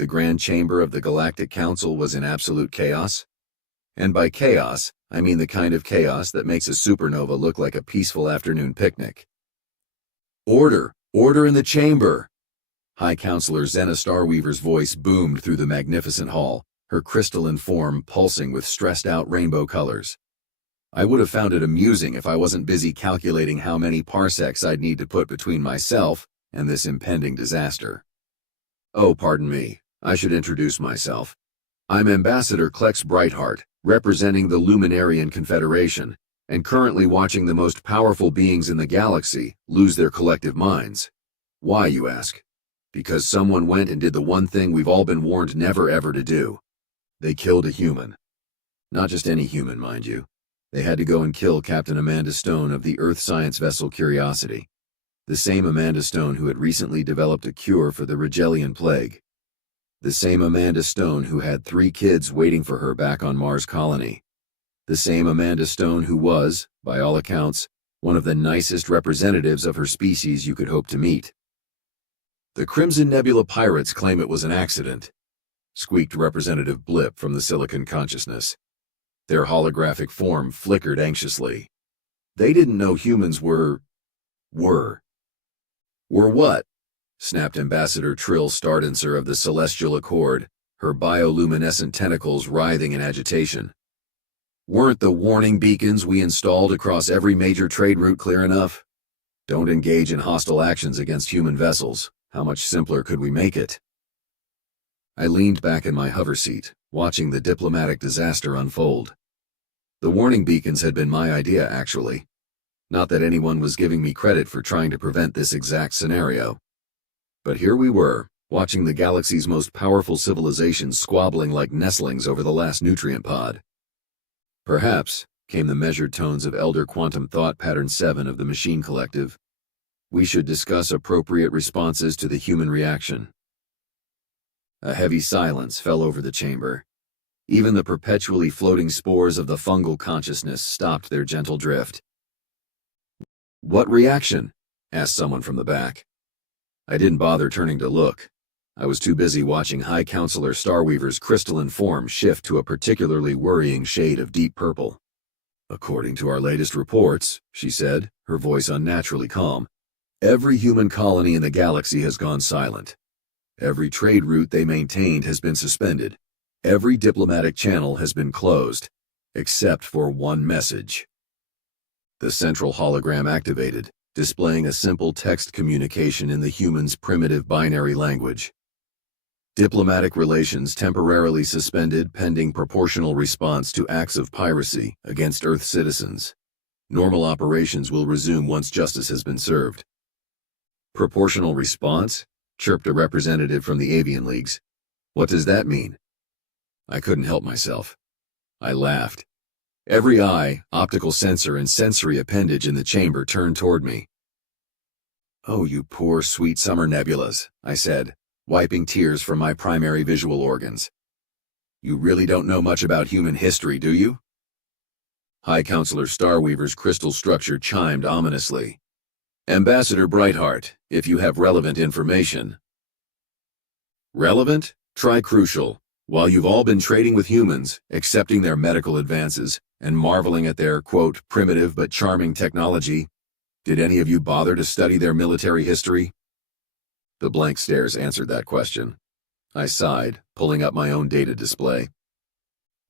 The Grand Chamber of the Galactic Council was in absolute chaos. And by chaos, I mean the kind of chaos that makes a supernova look like a peaceful afternoon picnic. "Order! Order in the chamber!" High Counselor Zena Starweaver's voice boomed through the magnificent hall, her crystalline form pulsing with stressed-out rainbow colors. I would have found it amusing if I wasn't busy calculating how many parsecs I'd need to put between myself and this impending disaster. Oh, pardon me, I should introduce myself. I'm Ambassador Klex Brightheart, representing the Luminarian Confederation, and currently watching the most powerful beings in the galaxy lose their collective minds. Why, you ask? Because someone went and did the one thing we've all been warned never ever to do. They killed a human. Not just any human, mind you. They had to go and kill Captain Amanda Stone of the Earth science vessel Curiosity, the same Amanda Stone who had recently developed a cure for the Rigelian plague. The same Amanda Stone who had 3 kids waiting for her back on Mars colony. The same Amanda Stone who was, by all accounts, one of the nicest representatives of her species you could hope to meet. "The Crimson Nebula pirates claim it was an accident," squeaked Representative Blip from the Silicon Consciousness. Their holographic form flickered anxiously. "They didn't know humans were what?" Snapped Ambassador Trill Stardancer of the Celestial Accord, her bioluminescent tentacles writhing in agitation. "Weren't the warning beacons we installed across every major trade route clear enough? Don't engage in hostile actions against human vessels. How much simpler could we make it?" I leaned back in my hover seat, watching the diplomatic disaster unfold. The warning beacons had been my idea, actually. Not that anyone was giving me credit for trying to prevent this exact scenario. But here we were, watching the galaxy's most powerful civilizations squabbling like nestlings over the last nutrient pod. "Perhaps," came the measured tones of Elder Quantum Thought Pattern 7 of the Machine Collective, "we should discuss appropriate responses to the human reaction." A heavy silence fell over the chamber. Even the perpetually floating spores of the fungal consciousness stopped their gentle drift. "What reaction?" asked someone from the back. I didn't bother turning to look. I was too busy watching High Counselor Starweaver's crystalline form shift to a particularly worrying shade of deep purple. "According to our latest reports," she said, her voice unnaturally calm, "every human colony in the galaxy has gone silent. Every trade route they maintained has been suspended. Every diplomatic channel has been closed, except for one message." The central hologram activated, displaying a simple text communication in the human's primitive binary language. "Diplomatic relations temporarily suspended pending proportional response to acts of piracy against Earth citizens. Normal operations will resume once justice has been served." "Proportional response?" chirped a representative from the Avian Leagues. "What does that mean?" I couldn't help myself. I laughed. Every eye, optical sensor, and sensory appendage in the chamber turned toward me. "Oh, you poor, sweet summer nebulas," I said, wiping tears from my primary visual organs. "You really don't know much about human history, do you?" High Counselor Starweaver's crystal structure chimed ominously. "Ambassador Brightheart, if you have relevant information." "Relevant? Try crucial. While you've all been trading with humans, accepting their medical advances, and marveling at their, quote, primitive but charming technology, did any of you bother to study their military history?" The blank stares answered that question. I sighed, pulling up my own data display.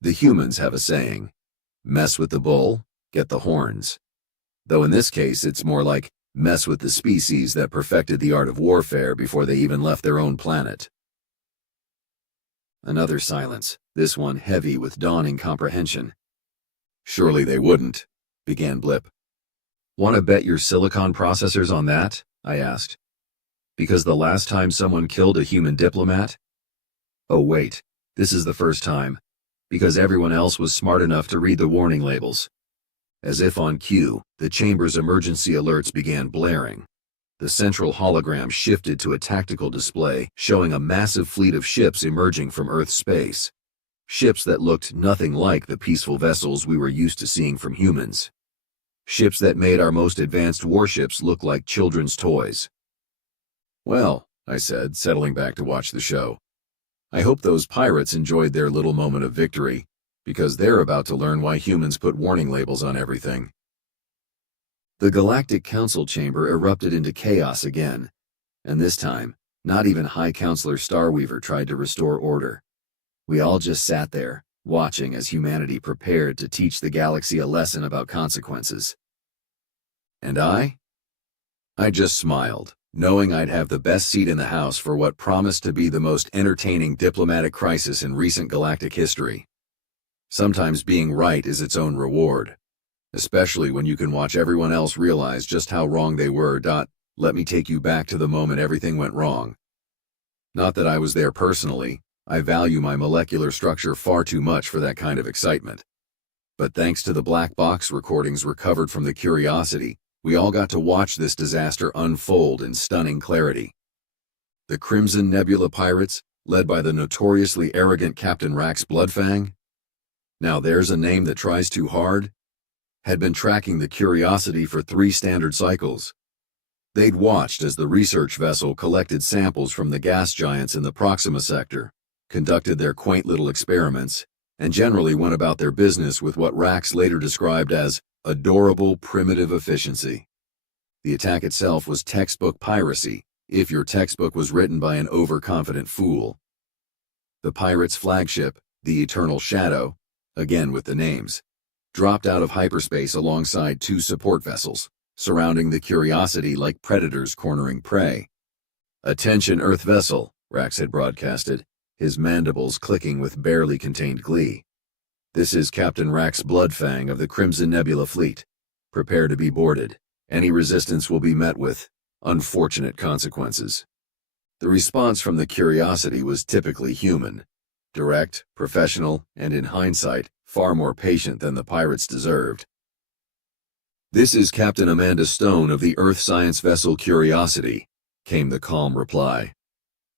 The humans have a saying, "Mess with the bull, get the horns." Though in this case it's more like, mess with the species that perfected the art of warfare before they even left their own planet. Another silence, this one heavy with dawning comprehension. "Surely they wouldn't," began Blip. "Want to bet your silicon processors on that?" I asked. "Because the last time someone killed a human diplomat? Oh wait, this is the first time. Because everyone else was smart enough to read the warning labels." As if on cue, the chamber's emergency alerts began blaring. The central hologram shifted to a tactical display showing a massive fleet of ships emerging from Earth's space. Ships that looked nothing like the peaceful vessels we were used to seeing from humans. Ships that made our most advanced warships look like children's toys. "Well," I said, settling back to watch the show, I hope those pirates enjoyed their little moment of victory, because they're about to learn why humans put warning labels on everything. The Galactic Council chamber erupted into chaos again, and this time, not even High Counselor Starweaver tried to restore order. We all just sat there, watching as humanity prepared to teach the galaxy a lesson about consequences. And I just smiled, knowing I'd have the best seat in the house for what promised to be the most entertaining diplomatic crisis in recent galactic history. Sometimes being right is its own reward, especially when you can watch everyone else realize just how wrong they were. Let me take you back to the moment everything went wrong. Not that I was there personally, I value my molecular structure far too much for that kind of excitement. But thanks to the black box recordings recovered from the Curiosity, we all got to watch this disaster unfold in stunning clarity. The Crimson Nebula pirates, led by the notoriously arrogant Captain Rax Bloodfang, now there's a name that tries too hard, had been tracking the Curiosity for 3 standard cycles. They'd watched as the research vessel collected samples from the gas giants in the Proxima sector, conducted their quaint little experiments, and generally went about their business with what Rax later described as adorable primitive efficiency. The attack itself was textbook piracy, if your textbook was written by an overconfident fool. The pirates' flagship, the Eternal Shadow, again with the names, dropped out of hyperspace alongside 2 support vessels, surrounding the Curiosity like predators cornering prey. "Attention, Earth vessel," Rax had broadcasted, his mandibles clicking with barely contained glee. "This is Captain Rax Bloodfang of the Crimson Nebula Fleet. Prepare to be boarded. Any resistance will be met with unfortunate consequences." The response from the Curiosity was typically human, direct, professional, and in hindsight, far more patient than the pirates deserved. "This is Captain Amanda Stone of the Earth Science vessel Curiosity," came the calm reply.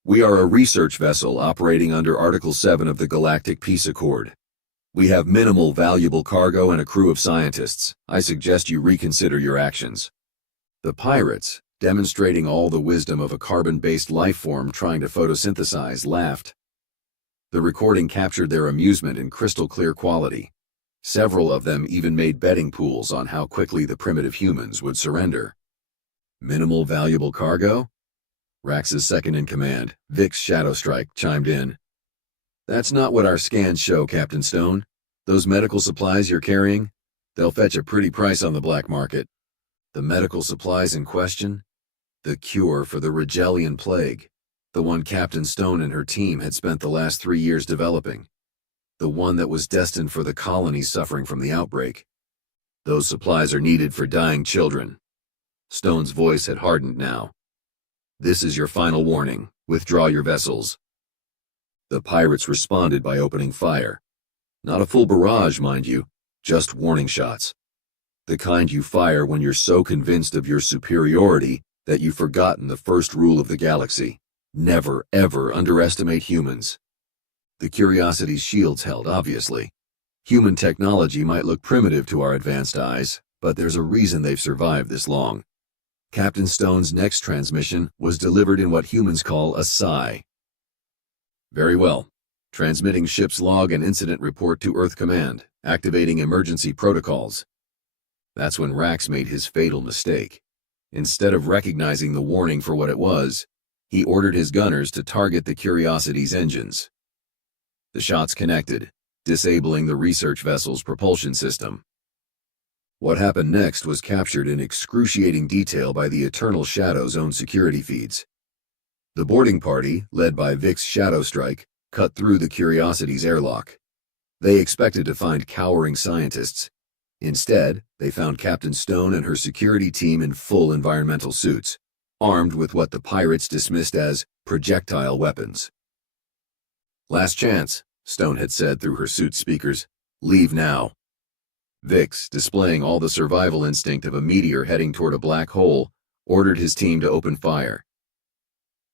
"We are a research vessel operating under Article 7 of the Galactic Peace Accord. We have minimal valuable cargo and a crew of scientists. I suggest you reconsider your actions." The pirates, demonstrating all the wisdom of a carbon-based life form trying to photosynthesize, laughed. The recording captured their amusement in crystal-clear quality. Several of them even made betting pools on how quickly the primitive humans would surrender. "Minimal valuable cargo?" Rax's second-in-command, Vix Shadowstrike, chimed in. "That's not what our scans show, Captain Stone. Those medical supplies you're carrying, they'll fetch a pretty price on the black market." The medical supplies in question? The cure for the Regellian plague, the one Captain Stone and her team had spent the last 3 years developing. The one that was destined for the colonies suffering from the outbreak. "Those supplies are needed for dying children." Stone's voice had hardened now. "This is your final warning. Withdraw your vessels." The pirates responded by opening fire. Not a full barrage, mind you, just warning shots. The kind you fire when you're so convinced of your superiority that you've forgotten the first rule of the galaxy: never, ever underestimate humans. The Curiosity's shields held, obviously. Human technology might look primitive to our advanced eyes, but there's a reason they've survived this long. Captain Stone's next transmission was delivered in what humans call a Psi. "Very well. Transmitting ship's log and incident report to Earth Command, activating emergency protocols." That's when Rax made his fatal mistake. Instead of recognizing the warning for what it was, he ordered his gunners to target the Curiosity's engines. The shots connected, disabling the research vessel's propulsion system. What happened next was captured in excruciating detail by the Eternal Shadow's own security feeds. The boarding party, led by Vix Shadowstrike, cut through the Curiosity's airlock. They expected to find cowering scientists. Instead, they found Captain Stone and her security team in full environmental suits, armed with what the pirates dismissed as projectile weapons. "Last chance," Stone had said through her suit speakers. "Leave now." Vix, displaying all the survival instinct of a meteor heading toward a black hole, ordered his team to open fire.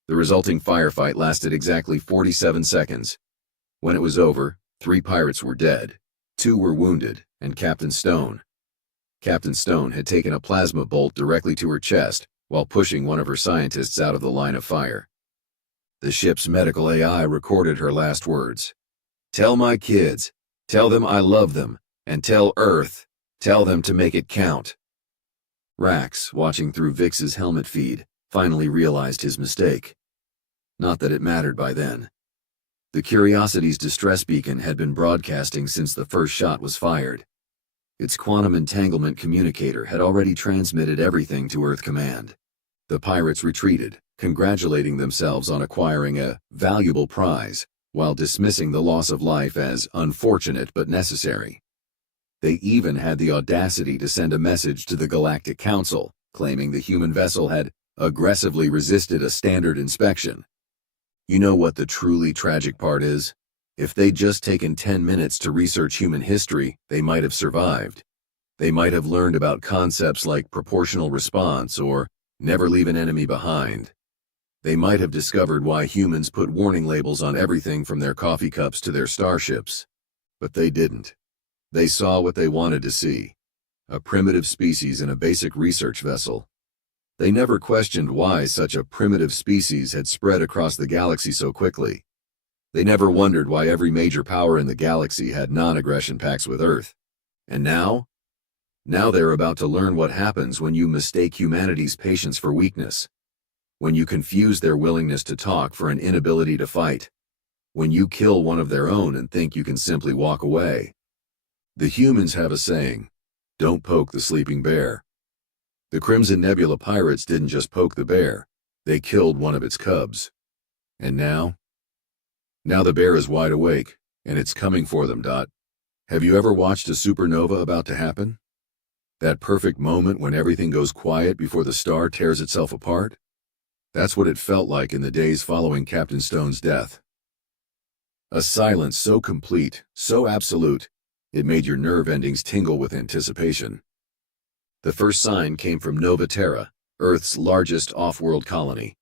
The resulting firefight lasted exactly 47 seconds. When it was over, 3 pirates were dead, 2 were wounded, and Captain Stone. Captain Stone had taken a plasma bolt directly to her chest while pushing one of her scientists out of the line of fire. The ship's medical AI recorded her last words. "Tell my kids, tell them I love them, and tell Earth, tell them to make it count." Rax, watching through Vix's helmet feed, finally realized his mistake. Not that it mattered by then. The Curiosity's distress beacon had been broadcasting since the first shot was fired. Its quantum entanglement communicator had already transmitted everything to Earth Command. The pirates retreated, congratulating themselves on acquiring a valuable prize, while dismissing the loss of life as unfortunate but necessary. They even had the audacity to send a message to the Galactic Council, claiming the human vessel had aggressively resisted a standard inspection. You know what the truly tragic part is? If they'd just taken 10 minutes to research human history, they might have survived. They might have learned about concepts like proportional response or never leave an enemy behind. They might have discovered why humans put warning labels on everything from their coffee cups to their starships. But they didn't. They saw what they wanted to see: a primitive species in a basic research vessel. They never questioned why such a primitive species had spread across the galaxy so quickly. They never wondered why every major power in the galaxy had non-aggression pacts with Earth. And now? Now they're about to learn what happens when you mistake humanity's patience for weakness. When you confuse their willingness to talk for an inability to fight. When you kill one of their own and think you can simply walk away. The humans have a saying: don't poke the sleeping bear. The Crimson Nebula pirates didn't just poke the bear, they killed one of its cubs. And now? Now the bear is wide awake, and it's coming for them. Have you ever watched a supernova about to happen? That perfect moment when everything goes quiet before the star tears itself apart? That's what it felt like in the days following Captain Stone's death. A silence so complete, so absolute, it made your nerve endings tingle with anticipation. The first sign came from Nova Terra, Earth's largest off-world colony.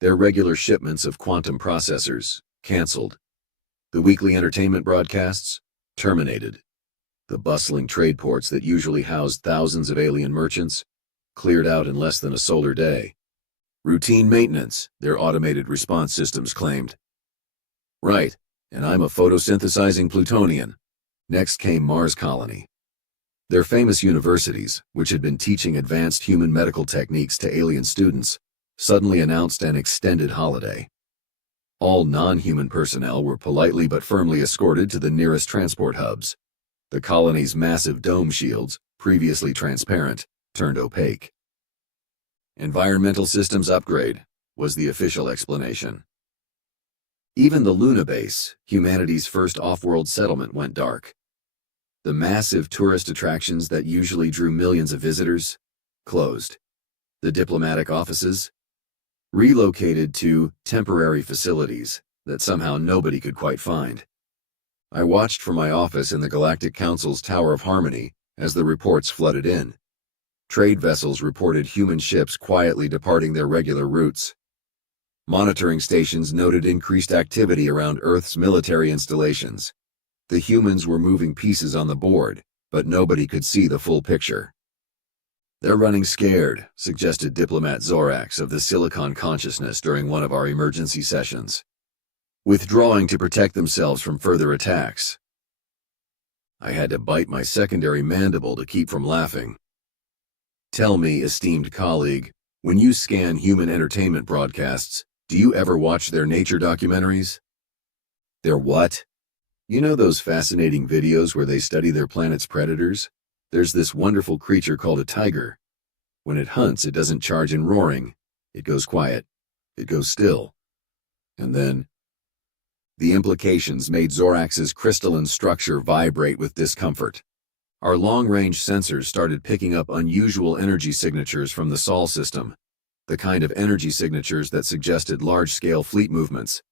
Their regular shipments of quantum processors canceled. The weekly entertainment broadcasts terminated. The bustling trade ports that usually housed thousands of alien merchants cleared out in less than a solar day. Routine maintenance, their automated response systems claimed. Right, and I'm a photosynthesizing Plutonian. Next came Mars Colony. Their famous universities, which had been teaching advanced human medical techniques to alien students, suddenly announced an extended holiday. All non-human personnel were politely but firmly escorted to the nearest transport hubs. The colony's massive dome shields, previously transparent, turned opaque. Environmental systems upgrade was the official explanation. Even the Luna base, humanity's first off-world settlement, went dark. The massive tourist attractions that usually drew millions of visitors closed. The diplomatic offices relocated to temporary facilities that somehow nobody could quite find. I watched from my office in the Galactic Council's Tower of Harmony as the reports flooded in. Trade vessels reported human ships quietly departing their regular routes. Monitoring stations noted increased activity around Earth's military installations. The humans were moving pieces on the board, but nobody could see the full picture. "They're running scared," suggested diplomat Zorax of the Silicon Consciousness during one of our emergency sessions. "Withdrawing to protect themselves from further attacks." I had to bite my secondary mandible to keep from laughing. Tell me, esteemed colleague, when you scan human entertainment broadcasts, do you ever watch their nature documentaries? Their what? You know those fascinating videos where they study their planet's predators? There's this wonderful creature called a tiger. When it hunts, it doesn't charge in roaring. It goes quiet. It goes still. And then... The implications made Zorax's crystalline structure vibrate with discomfort. Our long-range sensors started picking up unusual energy signatures from the Sol system, the kind of energy signatures that suggested large-scale fleet movements.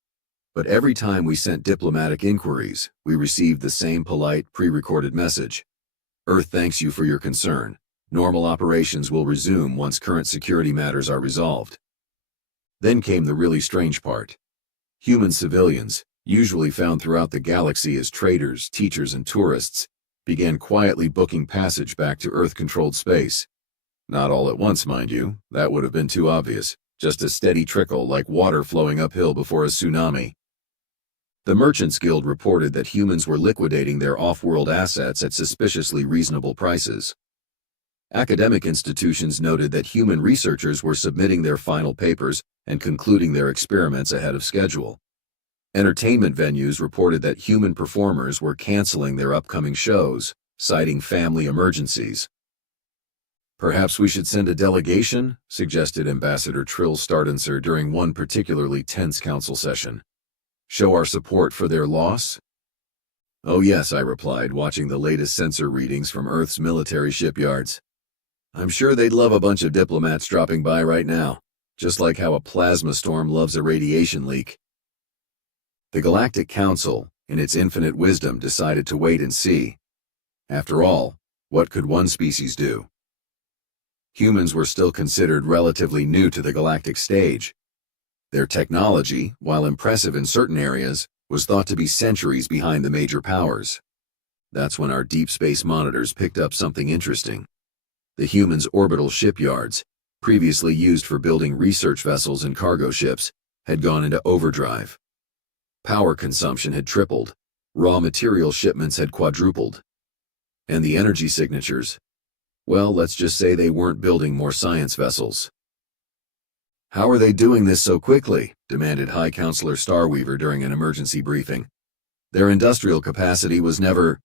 But every time we sent diplomatic inquiries, we received the same polite, pre-recorded message. "Earth thanks you for your concern. Normal operations will resume once current security matters are resolved." Then came the really strange part. Human civilians, usually found throughout the galaxy as traders, teachers, and tourists, began quietly booking passage back to Earth-controlled space. Not all at once, mind you. That would have been too obvious. just a steady trickle like water flowing uphill before a tsunami. The Merchants Guild reported that humans were liquidating their off-world assets at suspiciously reasonable prices. Academic institutions noted that human researchers were submitting their final papers and concluding their experiments ahead of schedule. Entertainment venues reported that human performers were canceling their upcoming shows, citing family emergencies. "Perhaps we should send a delegation," suggested Ambassador Trill Stardancer during one particularly tense council session. "Show our support for their loss?" "Oh yes," I replied, watching the latest sensor readings from Earth's military shipyards. "I'm sure they'd love a bunch of diplomats dropping by right now, just like how a plasma storm loves a radiation leak." The Galactic Council, in its infinite wisdom, decided to wait and see. After all, what could one species do? Humans were still considered relatively new to the galactic stage. Their technology, while impressive in certain areas, was thought to be centuries behind the major powers. That's when our deep space monitors picked up something interesting. The humans' orbital shipyards, previously used for building research vessels and cargo ships, had gone into overdrive. Power consumption had tripled, raw material shipments had quadrupled. And the energy signatures, well, let's just say they weren't building more science vessels. "How are they doing this so quickly?" demanded High Counselor Starweaver during an emergency briefing. "Their industrial capacity was never—"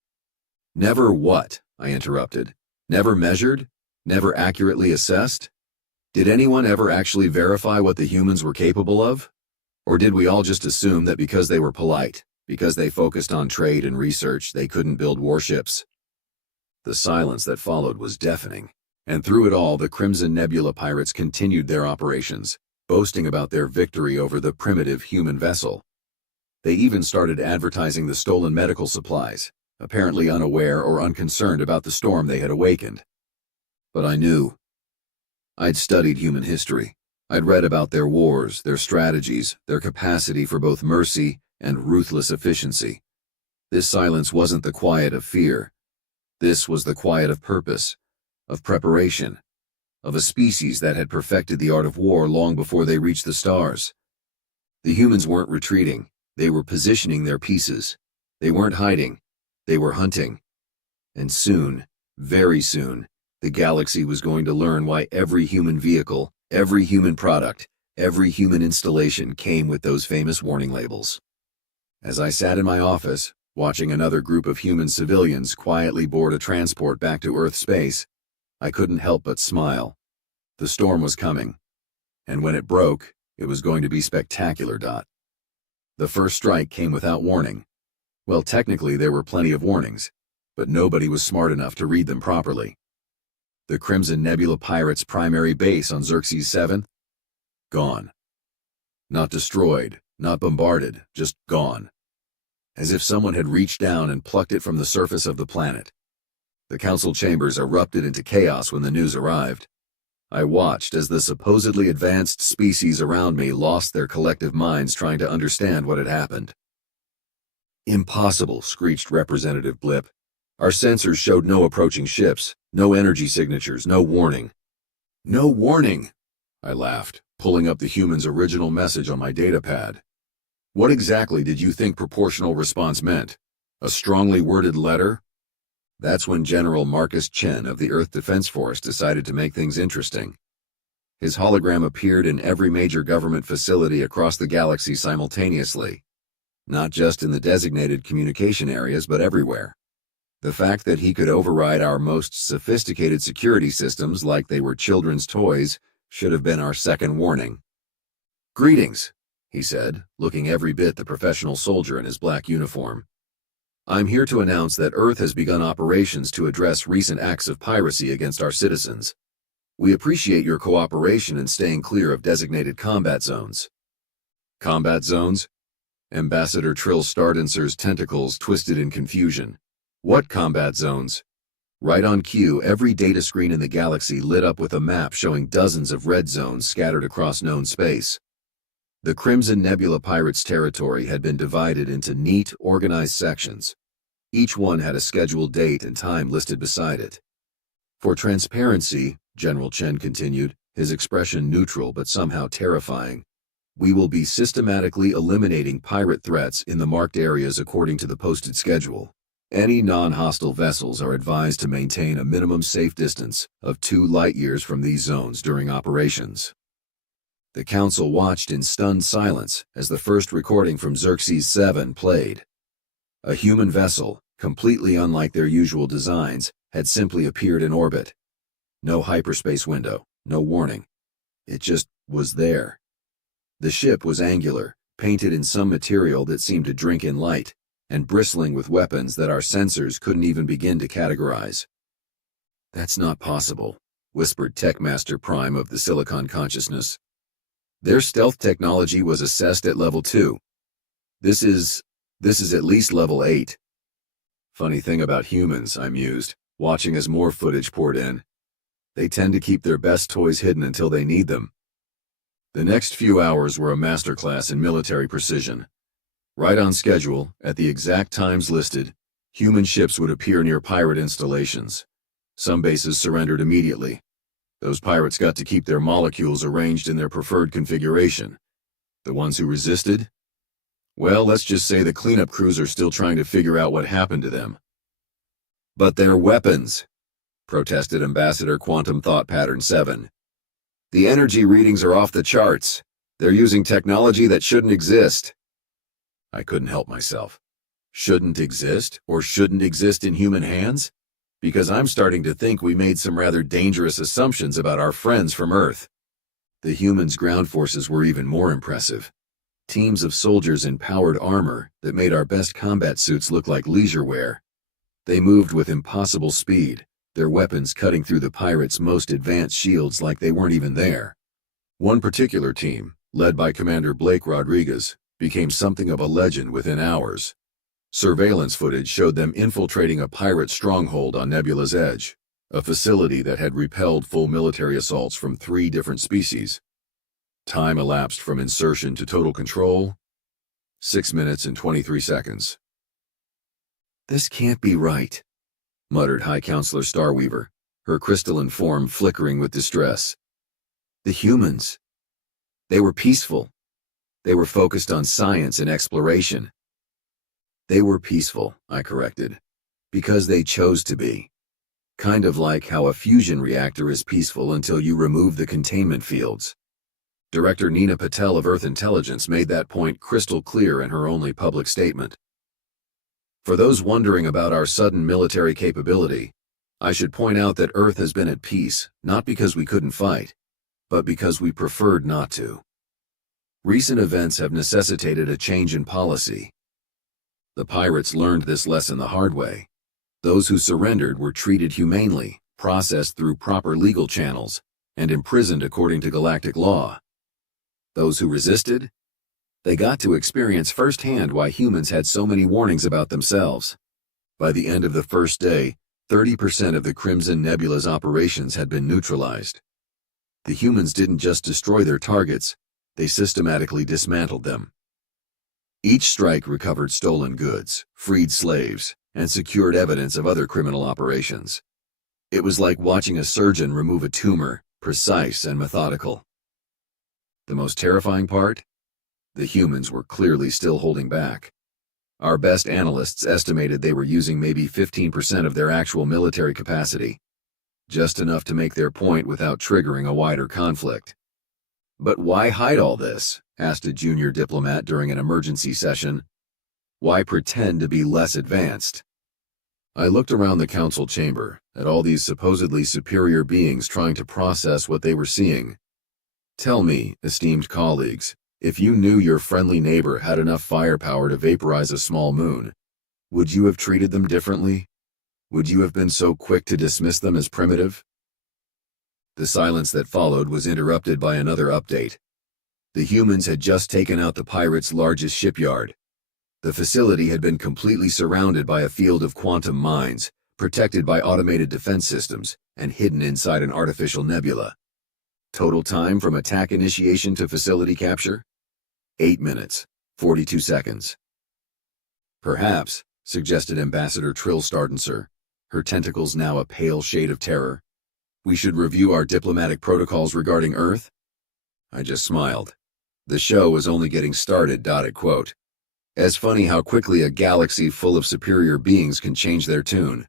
"Never what?" I interrupted. "Never measured? Never accurately assessed? Did anyone ever actually verify what the humans were capable of? Or did we all just assume that because they were polite, because they focused on trade and research, they couldn't build warships?" The silence that followed was deafening, and through it all the Crimson Nebula pirates continued their operations, boasting about their victory over the primitive human vessel. They even started advertising the stolen medical supplies, apparently unaware or unconcerned about the storm they had awakened. But I knew. I'd studied human history. I'd read about their wars, their strategies, their capacity for both mercy and ruthless efficiency. This silence wasn't the quiet of fear. This was the quiet of purpose, of preparation, of a species that had perfected the art of war long before they reached the stars. The humans weren't retreating. They were positioning their pieces. They weren't hiding. They were hunting. And soon, very soon, the galaxy was going to learn why every human vehicle, every human product, every human installation came with those famous warning labels. As I sat in my office, watching another group of human civilians quietly board a transport back to Earth space, I couldn't help but smile. The storm was coming. And when it broke, it was going to be spectacular. The first strike came without warning. Well, technically there were plenty of warnings, but nobody was smart enough to read them properly. The Crimson Nebula Pirates' primary base on Xerxes 7? Gone. Not destroyed, not bombarded, just gone. As if someone had reached down and plucked it from the surface of the planet. The council chambers erupted into chaos when the news arrived. I watched as the supposedly advanced species around me lost their collective minds trying to understand what had happened. "Impossible," screeched Representative Blip. "Our sensors showed no approaching ships, no energy signatures, no warning." "No warning?" I laughed, pulling up the human's original message on my datapad. "What exactly did you think proportional response meant? A strongly worded letter?" That's when General Marcus Chen of the Earth Defense Force decided to make things interesting. His hologram appeared in every major government facility across the galaxy simultaneously, not just in the designated communication areas, but everywhere. The fact that he could override our most sophisticated security systems like they were children's toys should have been our second warning. "Greetings," he said, looking every bit the professional soldier in his black uniform. "I'm here to announce that Earth has begun operations to address recent acts of piracy against our citizens. We appreciate your cooperation in staying clear of designated combat zones." "Combat zones?" Ambassador Trill Stardancer's tentacles twisted in confusion. "What combat zones?" Right on cue, every data screen in the galaxy lit up with a map showing dozens of red zones scattered across known space. The Crimson Nebula Pirates' territory had been divided into neat, organized sections. Each one had a scheduled date and time listed beside it. "For transparency," General Chen continued, his expression neutral but somehow terrifying. "We will be systematically eliminating pirate threats in the marked areas according to the posted schedule. Any non-hostile vessels are advised to maintain a minimum safe distance of 2 light-years from these zones during operations." The council watched in stunned silence as the first recording from Xerxes 7 played. A human vessel, completely unlike their usual designs, had simply appeared in orbit. No hyperspace window, no warning. It just was there. The ship was angular, painted in some material that seemed to drink in light, and bristling with weapons that our sensors couldn't even begin to categorize. "That's not possible," whispered Techmaster Prime of the Silicon Consciousness. "Their stealth technology was assessed at level 2. This is at least level 8. Funny thing about humans, I mused, watching as more footage poured in. They tend to keep their best toys hidden until they need them. The next few hours were a masterclass in military precision. Right on schedule, at the exact times listed, human ships would appear near pirate installations. Some bases surrendered immediately. Those pirates got to keep their molecules arranged in their preferred configuration. The ones who resisted? Well, let's just say the cleanup crews are still trying to figure out what happened to them. "But their weapons," protested Ambassador Quantum Thought Pattern 7. "The energy readings are off the charts. They're using technology that shouldn't exist." I couldn't help myself. Shouldn't exist, or shouldn't exist in human hands? Because I'm starting to think we made some rather dangerous assumptions about our friends from Earth. The humans' ground forces were even more impressive. Teams of soldiers in powered armor that made our best combat suits look like leisure wear. They moved with impossible speed, their weapons cutting through the pirates' most advanced shields like they weren't even there. One particular team, led by Commander Blake Rodriguez, became something of a legend within hours. Surveillance footage showed them infiltrating a pirate stronghold on Nebula's Edge, a facility that had repelled full military assaults from 3 different species. Time elapsed from insertion to total control, 6 minutes and 23 seconds. "This can't be right," muttered High Counselor Starweaver, her crystalline form flickering with distress. "The humans. They were peaceful. They were focused on science and exploration." "They were peaceful," I corrected, "because they chose to be. Kind of like how a fusion reactor is peaceful until you remove the containment fields." Director Nina Patel of Earth Intelligence made that point crystal clear in her only public statement. For those wondering about our sudden military capability, I should point out that Earth has been at peace, not because we couldn't fight, but because we preferred not to. Recent events have necessitated a change in policy. The pirates learned this lesson the hard way. Those who surrendered were treated humanely, processed through proper legal channels, and imprisoned according to galactic law. Those who resisted? They got to experience firsthand why humans had so many warnings about themselves. By the end of the first day, 30% of the Crimson Nebula's operations had been neutralized. The humans didn't just destroy their targets, they systematically dismantled them. Each strike recovered stolen goods, freed slaves, and secured evidence of other criminal operations. It was like watching a surgeon remove a tumor, precise and methodical. The most terrifying part? The humans were clearly still holding back. Our best analysts estimated they were using maybe 15% of their actual military capacity. Just enough to make their point without triggering a wider conflict. "But why hide all this?" asked a junior diplomat during an emergency session. "Why pretend to be less advanced?" I looked around the council chamber, at all these supposedly superior beings trying to process what they were seeing. Tell me, esteemed colleagues, if you knew your friendly neighbor had enough firepower to vaporize a small moon, would you have treated them differently? Would you have been so quick to dismiss them as primitive? The silence that followed was interrupted by another update. The humans had just taken out the pirates' largest shipyard. The facility had been completely surrounded by a field of quantum mines, protected by automated defense systems, and hidden inside an artificial nebula. Total time from attack initiation to facility capture? 8 minutes, 42 seconds. "Perhaps," suggested Ambassador Trill Stardenser, her tentacles now a pale shade of terror, We should review our diplomatic protocols regarding Earth? I just smiled. The show was only getting started. Quote. As funny how quickly a galaxy full of superior beings can change their tune.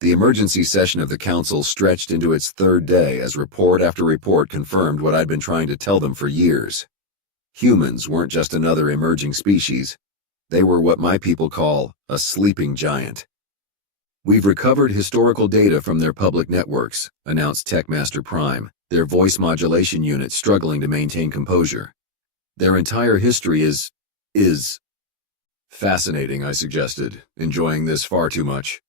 The emergency session of the Council stretched into its third day as report after report confirmed what I'd been trying to tell them for years. Humans weren't just another emerging species. They were what my people call a sleeping giant. We've recovered historical data from their public networks, announced Techmaster Prime, their voice modulation unit struggling to maintain composure. Their entire history is fascinating, I suggested, enjoying this far too much.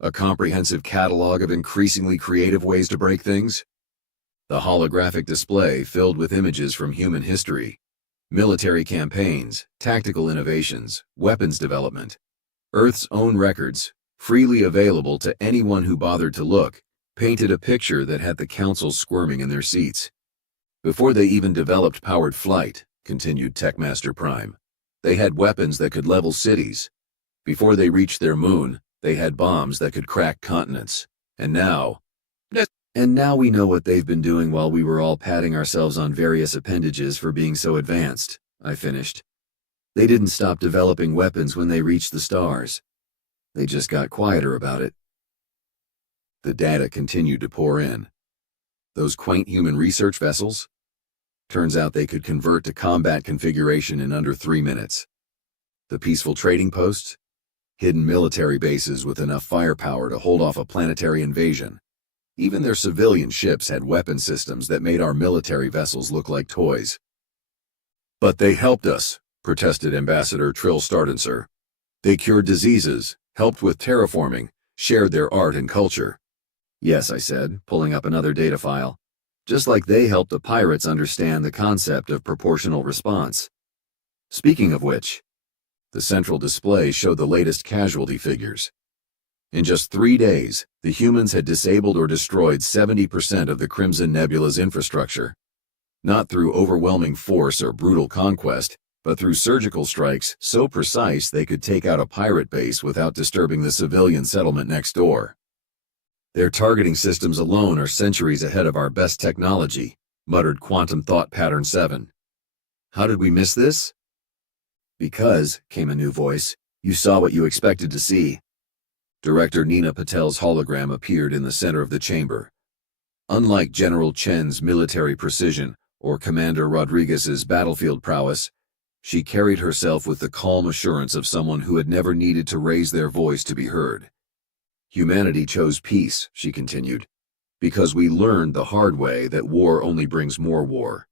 A comprehensive catalog of increasingly creative ways to break things? The holographic display filled with images from human history, military campaigns, tactical innovations, weapons development, Earth's own records, freely available to anyone who bothered to look, painted a picture that had the Council squirming in their seats. Before they even developed powered flight, continued Techmaster Prime, they had weapons that could level cities. Before they reached their moon, they had bombs that could crack continents. And now we know what they've been doing while we were all patting ourselves on various appendages for being so advanced, I finished. They didn't stop developing weapons when they reached the stars. They just got quieter about it. The data continued to pour in. Those quaint human research vessels? Turns out they could convert to combat configuration in under 3 minutes. The peaceful trading posts? Hidden military bases with enough firepower to hold off a planetary invasion. Even their civilian ships had weapon systems that made our military vessels look like toys. But they helped us, protested Ambassador Trill Stardancer. They cured diseases, helped with terraforming, shared their art and culture. Yes, I said, pulling up another data file. Just like they helped the pirates understand the concept of proportional response. Speaking of which, the central display showed the latest casualty figures. In just 3 days, the humans had disabled or destroyed 70% of the Crimson Nebula's infrastructure. Not through overwhelming force or brutal conquest, but through surgical strikes so precise they could take out a pirate base without disturbing the civilian settlement next door. Their targeting systems alone are centuries ahead of our best technology, muttered Quantum Thought Pattern 7. How did we miss this? Because, came a new voice, you saw what you expected to see. Director Nina Patel's hologram appeared in the center of the chamber. Unlike General Chen's military precision or Commander Rodriguez's battlefield prowess, she carried herself with the calm assurance of someone who had never needed to raise their voice to be heard. Humanity chose peace, she continued, because we learned the hard way that war only brings more war.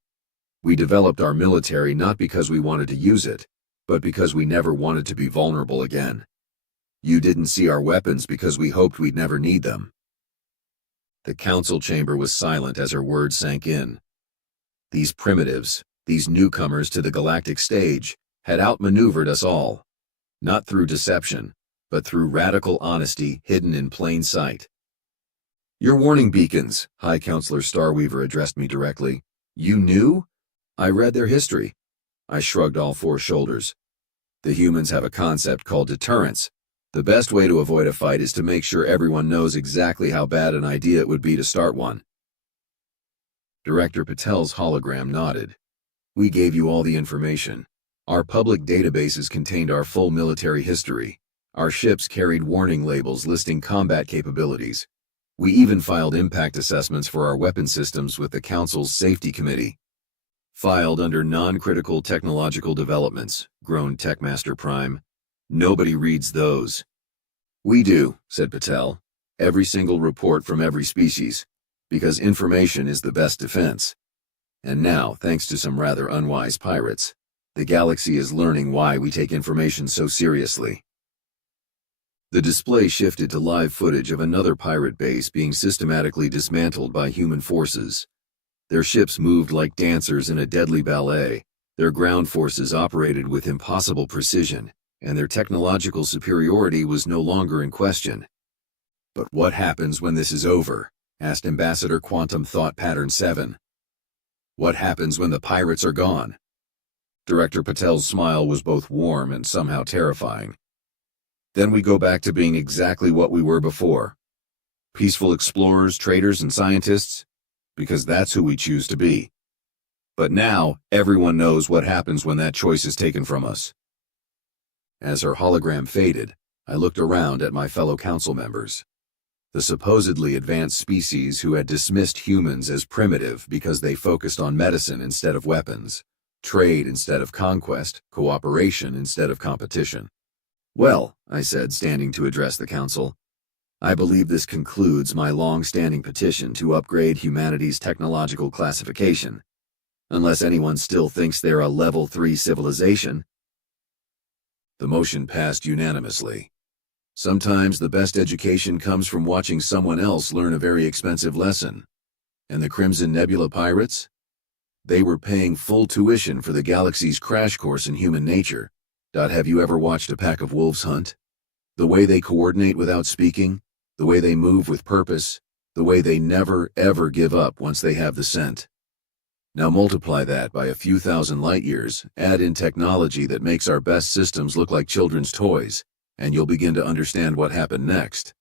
We developed our military not because we wanted to use it, but because we never wanted to be vulnerable again. You didn't see our weapons because we hoped we'd never need them. The council chamber was silent as her words sank in. These primitives, these newcomers to the galactic stage, had outmaneuvered us all. Not through deception, but through radical honesty hidden in plain sight. Your warning beacons, High Counselor Starweaver addressed me directly. You knew? I read their history. I shrugged all 4 shoulders. The humans have a concept called deterrence. The best way to avoid a fight is to make sure everyone knows exactly how bad an idea it would be to start one. Director Patel's hologram nodded. We gave you all the information. Our public databases contained our full military history. Our ships carried warning labels listing combat capabilities. We even filed impact assessments for our weapon systems with the Council's Safety Committee. Filed under non-critical technological developments, groaned Techmaster Prime. Nobody reads those. We do, said Patel. Every single report from every species. Because information is the best defense. And now, thanks to some rather unwise pirates, the galaxy is learning why we take information so seriously. The display shifted to live footage of another pirate base being systematically dismantled by human forces. Their ships moved like dancers in a deadly ballet, their ground forces operated with impossible precision, and their technological superiority was no longer in question. But what happens when this is over? Asked Ambassador Quantum Thought Pattern 7. What happens when the pirates are gone? Director Patel's smile was both warm and somehow terrifying. Then we go back to being exactly what we were before. Peaceful explorers, traders, and scientists? Because that's who we choose to be. But now, everyone knows what happens when that choice is taken from us. As her hologram faded, I looked around at my fellow council members. The supposedly advanced species who had dismissed humans as primitive because they focused on medicine instead of weapons, trade instead of conquest, cooperation instead of competition. Well, I said, standing to address the council, I believe this concludes my long-standing petition to upgrade humanity's technological classification. Unless anyone still thinks they're a level 3 civilization. The motion passed unanimously. Sometimes the best education comes from watching someone else learn a very expensive lesson. And the Crimson Nebula pirates? They were paying full tuition for the galaxy's crash course in human nature. Have you ever watched a pack of wolves hunt? The way they coordinate without speaking, the way they move with purpose, the way they never, ever give up once they have the scent. Now multiply that by a few thousand light years, add in technology that makes our best systems look like children's toys, and you'll begin to understand what happened next.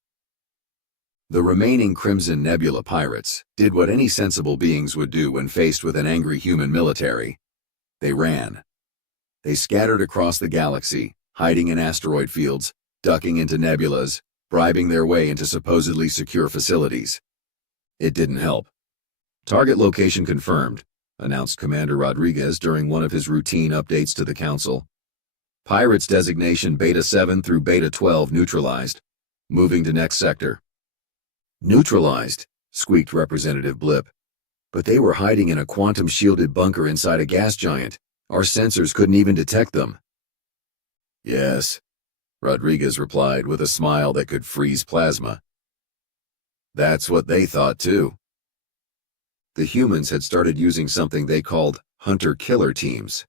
The remaining Crimson Nebula pirates did what any sensible beings would do when faced with an angry human military. They ran. They scattered across the galaxy, hiding in asteroid fields, ducking into nebulas, bribing their way into supposedly secure facilities. It didn't help. Target location confirmed, announced Commander Rodriguez during one of his routine updates to the Council. Pirates designation Beta 7 through Beta 12 neutralized. Moving to next sector. Neutralized, squeaked Representative Blip. But they were hiding in a quantum-shielded bunker inside a gas giant. Our sensors couldn't even detect them. Yes, Rodriguez replied with a smile that could freeze plasma. That's what they thought too. The humans had started using something they called hunter-killer teams.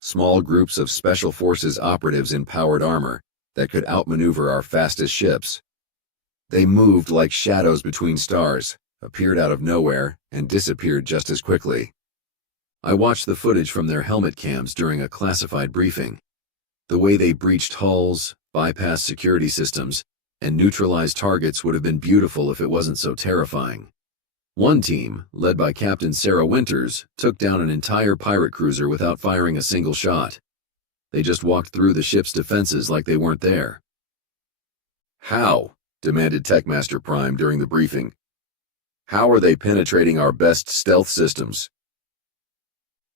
Small groups of Special Forces operatives in powered armor that could outmaneuver our fastest ships. They moved like shadows between stars, appeared out of nowhere, and disappeared just as quickly. I watched the footage from their helmet cams during a classified briefing. The way they breached hulls, bypassed security systems, and neutralized targets would have been beautiful if it wasn't so terrifying. One team, led by Captain Sarah Winters, took down an entire pirate cruiser without firing a single shot. They just walked through the ship's defenses like they weren't there. How? Demanded Techmaster Prime during the briefing. How are they penetrating our best stealth systems?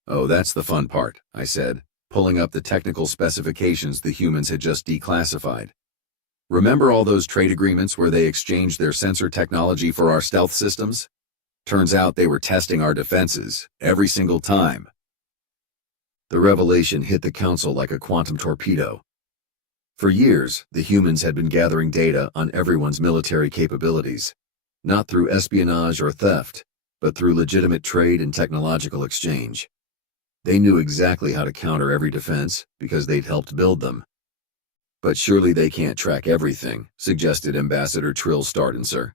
Oh, that's the fun part, I said, pulling up the technical specifications the humans had just declassified. Remember all those trade agreements where they exchanged their sensor technology for our stealth systems? Turns out they were testing our defenses, every single time. The revelation hit the Council like a quantum torpedo. For years, the humans had been gathering data on everyone's military capabilities, not through espionage or theft, but through legitimate trade and technological exchange. They knew exactly how to counter every defense because they'd helped build them. But surely they can't track everything, suggested Ambassador Trill Stardenser.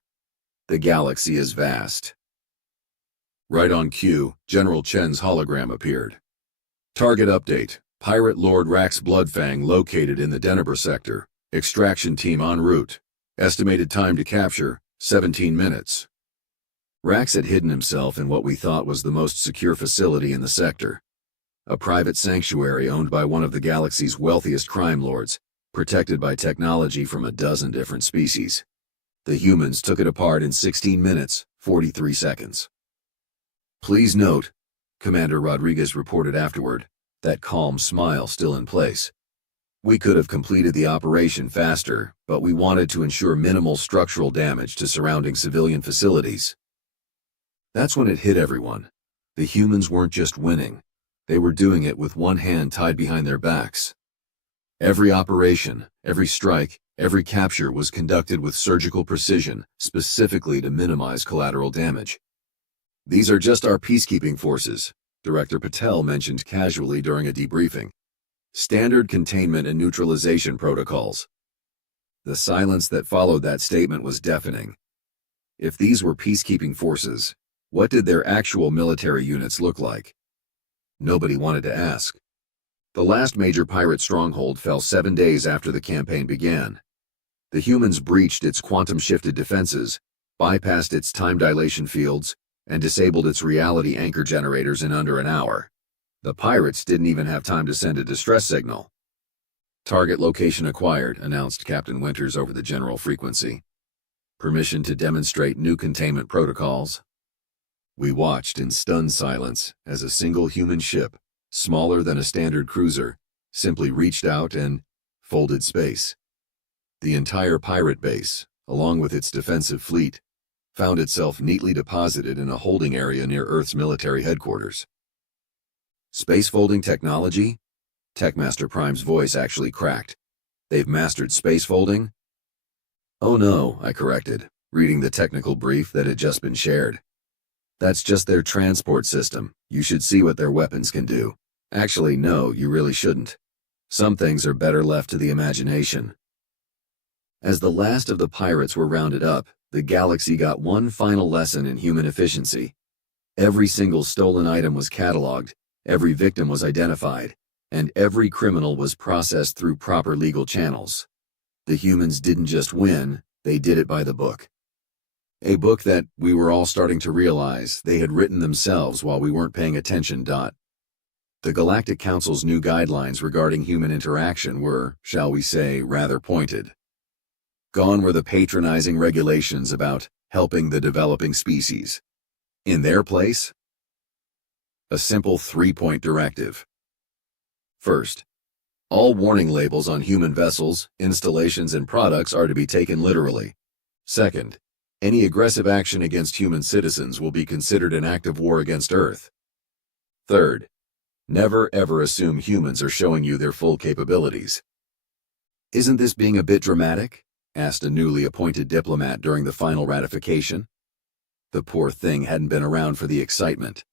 The galaxy is vast. Right on cue, General Chen's hologram appeared. Target update. Pirate Lord Rax Bloodfang located in the Denver sector. Extraction team en route. Estimated time to capture, 17 minutes. Rax had hidden himself in what we thought was the most secure facility in the sector. A private sanctuary owned by one of the galaxy's wealthiest crime lords, protected by technology from a dozen different species. The humans took it apart in 16 minutes, 43 seconds. Please note, Commander Rodriguez reported afterward, that calm smile still in place. We could have completed the operation faster, but we wanted to ensure minimal structural damage to surrounding civilian facilities. That's when it hit everyone. The humans weren't just winning. They were doing it with one hand tied behind their backs. Every operation, every strike, every capture was conducted with surgical precision, specifically to minimize collateral damage. These are just our peacekeeping forces, Director Patel mentioned casually during a debriefing. Standard containment and neutralization protocols. The silence that followed that statement was deafening. If these were peacekeeping forces, what did their actual military units look like? Nobody wanted to ask. The last major pirate stronghold fell 7 days after the campaign began. The humans breached its quantum-shifted defenses, bypassed its time dilation fields, and disabled its reality anchor generators in under an hour. The pirates didn't even have time to send a distress signal. "Target location acquired," announced Captain Winters over the general frequency. "Permission to demonstrate new containment protocols." We watched in stunned silence as a single human ship, smaller than a standard cruiser, simply reached out and folded space. The entire pirate base, along with its defensive fleet, found itself neatly deposited in a holding area near Earth's military headquarters. "Space folding technology?" Techmaster Prime's voice actually cracked. "They've mastered space folding?" "Oh no," I corrected, reading the technical brief that had just been shared. "That's just their transport system. You should see what their weapons can do." "Actually, no, you really shouldn't. Some things are better left to the imagination." As the last of the pirates were rounded up, the galaxy got one final lesson in human efficiency. Every single stolen item was cataloged, every victim was identified, and every criminal was processed through proper legal channels. The humans didn't just win, they did it by the book. A book that we were all starting to realize they had written themselves while we weren't paying attention. The Galactic Council's new guidelines regarding human interaction were, shall we say, rather pointed. Gone were the patronizing regulations about helping the developing species. In their place, a simple 3-point directive. First, all warning labels on human vessels, installations, and products are to be taken literally. Second, any aggressive action against human citizens will be considered an act of war against Earth. Third, never ever assume humans are showing you their full capabilities. "Isn't this being a bit dramatic?" asked a newly appointed diplomat during the final ratification. The poor thing hadn't been around for the excitement.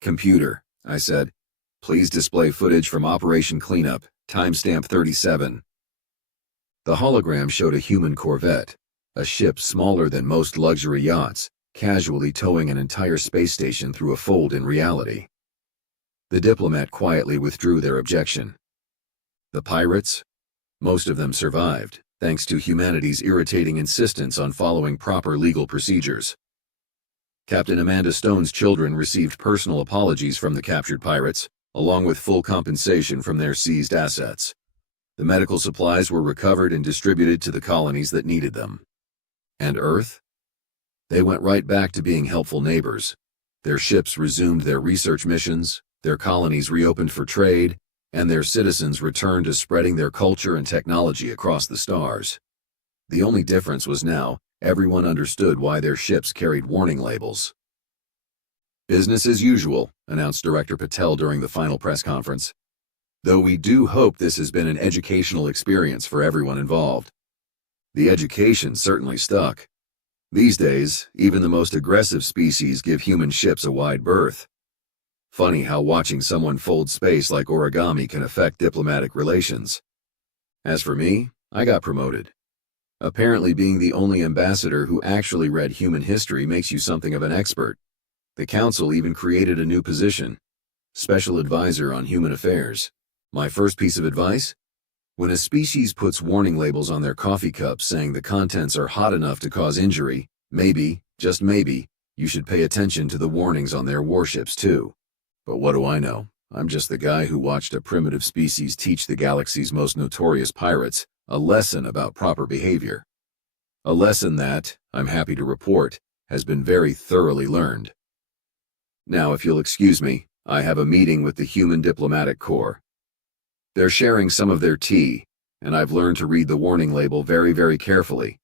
"Computer," I said, "please display footage from Operation Cleanup, timestamp 37. The hologram showed a human corvette, a ship smaller than most luxury yachts, casually towing an entire space station through a fold in reality. The diplomat quietly withdrew their objection. The pirates? Most of them survived, thanks to humanity's irritating insistence on following proper legal procedures. Captain Amanda Stone's children received personal apologies from the captured pirates, along with full compensation from their seized assets. The medical supplies were recovered and distributed to the colonies that needed them. And Earth? They went right back to being helpful neighbors. Their ships resumed their research missions, their colonies reopened for trade, and their citizens returned to spreading their culture and technology across the stars. The only difference was now, everyone understood why their ships carried warning labels. "Business as usual," announced Director Patel during the final press conference. "Though we do hope this has been an educational experience for everyone involved." The education certainly stuck. These days, even the most aggressive species give human ships a wide berth. Funny how watching someone fold space like origami can affect diplomatic relations. As for me, I got promoted. Apparently being the only ambassador who actually read human history makes you something of an expert. The council even created a new position, Special Advisor on Human Affairs. My first piece of advice? When a species puts warning labels on their coffee cups saying the contents are hot enough to cause injury, maybe, just maybe, you should pay attention to the warnings on their warships too. But what do I know? I'm just the guy who watched a primitive species teach the galaxy's most notorious pirates a lesson about proper behavior. A lesson that, I'm happy to report, has been very thoroughly learned. Now, if you'll excuse me, I have a meeting with the Human Diplomatic Corps. They're sharing some of their tea, and I've learned to read the warning label very, very carefully.